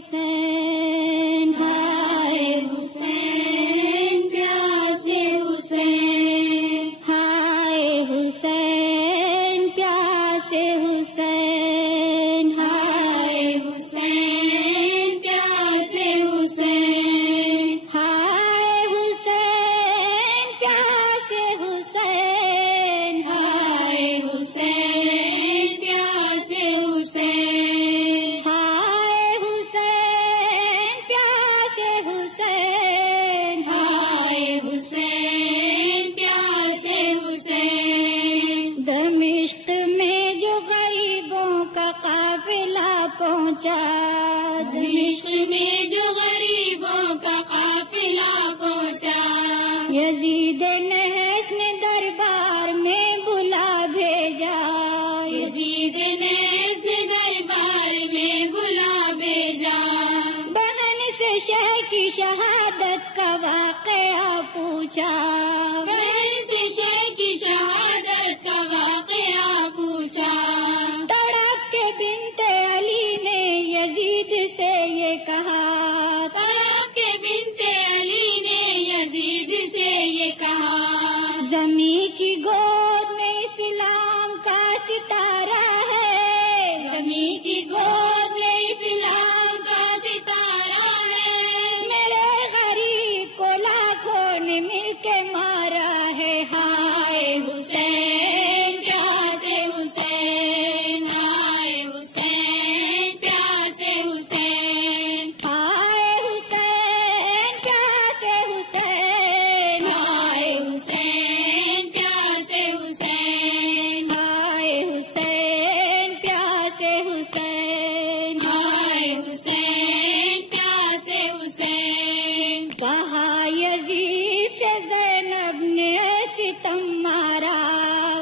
حسین، ہائے حسین پیاسے حسین، ہائے حسین پیاسے حسین، ہائے حسین پیاسے حسین، ہائے حسین پیاسے حسین، ہائے حسین پیاسے حسین، ہائے حسین پیاسے حسین، ہائے حسین پیاسے حسین، دمشق میں جو غریبوں کا قافلہ پہنچا، دمشق میں جو غریبوں کا قافلہ پہنچا، یزید نے حسن دربار میں بلا بھیجا، یزید نے حسن دربار میں بلا بھیجا، بہن سے شہ کی شہادت کا واقعہ پوچھا، بہن سے شہ کی شہادت کا واقعہ پوچھا، تڑپ کے بنت علی نے یزید سے یہ کہا، تڑپ کے بنت علی نے یزید سے یہ کہا، زمین کی گود میں اسلام کا ستارہ ہے، زمین کی گود میں اسلام کا ستارہ ہے، میرے غریب کو لاکھوں نے مل کے مارا ہے، ہائے حسین پیاسے حسین، ہائے حسین پیاسے حسین، ہائے حسین پیاسے حسین، ہائے حسین پیاسے حسین، ہائے حسین پیاسے حسین، ہائے حسین پیاسے حسین، کہا یزید سے زینب نے ستم مارا،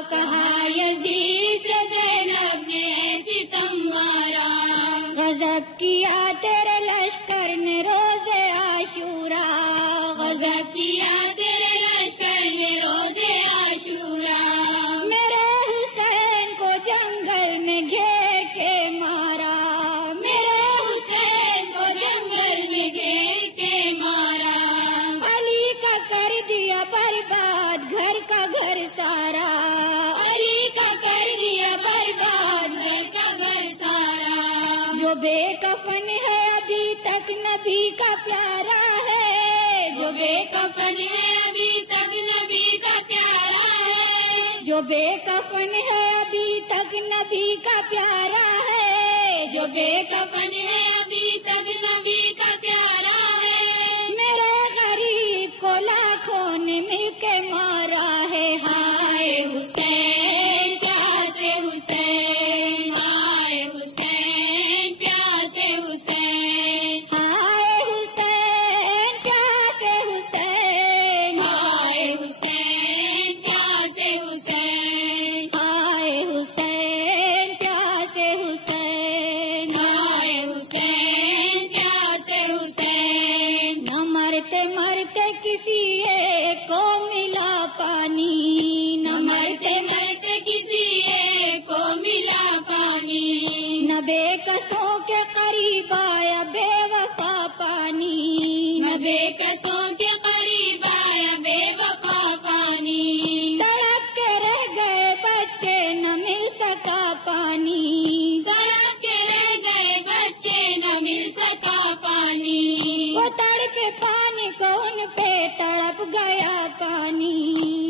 کہا یزید سے زینب نے ستم مارا، غضب کیا تیرے لشکر نے روز عاشورا، غضب کیا تیرے لشکر نے روز عاشورا، میرے حسین کو جنگل میں گھیر کے مارا، میرے حسین کو جنگل میں گھیر کے مارا، علی کا کر دیا برباد گھر کا گھر سارا، علی کا کر دیا برباد گھر کا گھر سارا، جو بے کفن ہے ابھی تک نبی کا پیارا ہے، جو بے کفن ہے ابھی تک نبی کا پیارا ہے، جو بے کفن ہے ابھی تک نبی کا پیارا ہے، جو بے کفن ہے ابھی تک نبی کا پیارا ہے، میرے غریب کو لاکھوں نے مل کے مارا ہے، ہائے حسین پیاسے حسین، ہائے حسین پیاسے حسین، ہائے حسین پیاسے حسین، ہائے حسین پیاسے حسین، ہائے حسین پیاسے حسین، ہائے حسین پیاسے حسین، نہ مرتے مرتے کسی ایک کو ملا پانی، نہ مرتے مرتے کسی ایک کو ملا پانی، نہ بے کسوں کے قریب آیا بے وفا پانی، نہ بے کسوں کے قریب آیا بے وفا پانی، تڑپ کے رہ گئے بچے نہ مل سکا پانی، تڑپ کے رہ گئے بچے نہ مل سکا پانی، وہ تڑپے پانی کو ان پہ تڑپ گیا پانی،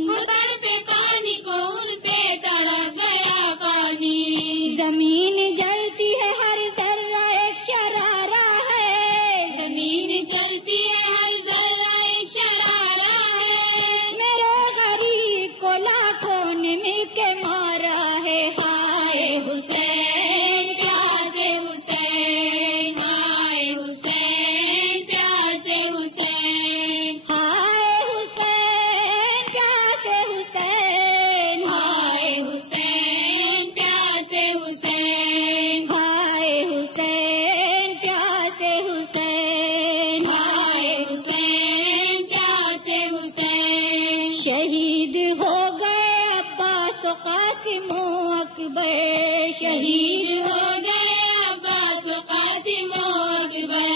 وہ تڑپے پانی کو ان پہ تڑپ گیا پانی، زمین جلتی ہے ہر ذرہ ایک شرارہ ہے، زمین جلتی ہے ہر ذرہ ایک شرارہ ہے، میرے غریب کو لاکھوں نے مل کے مارا ہے، ہائے حسین پیاسے حسین، ہائے حسین پیاسے حسین، ہائے حسین پیاسے حسین، ہائے حسین پیاسے حسین، ہائے حسین پیاسے حسین، ہائے حسین پیاسے حسین، شہید ہو گئے عباس و قاسم و اکبر، شہید ہو گئے عباس و قاسم و اکبر،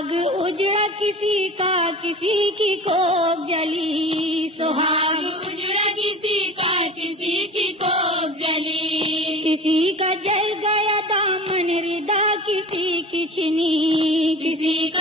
سہاگ اجڑا کسی کا کسی کی کوک جلی، سہاگ اجڑا کسی کا کسی کی کوک جلی، کسی کا جل گیا دامن ردا کسی کی چھنی، کسی کا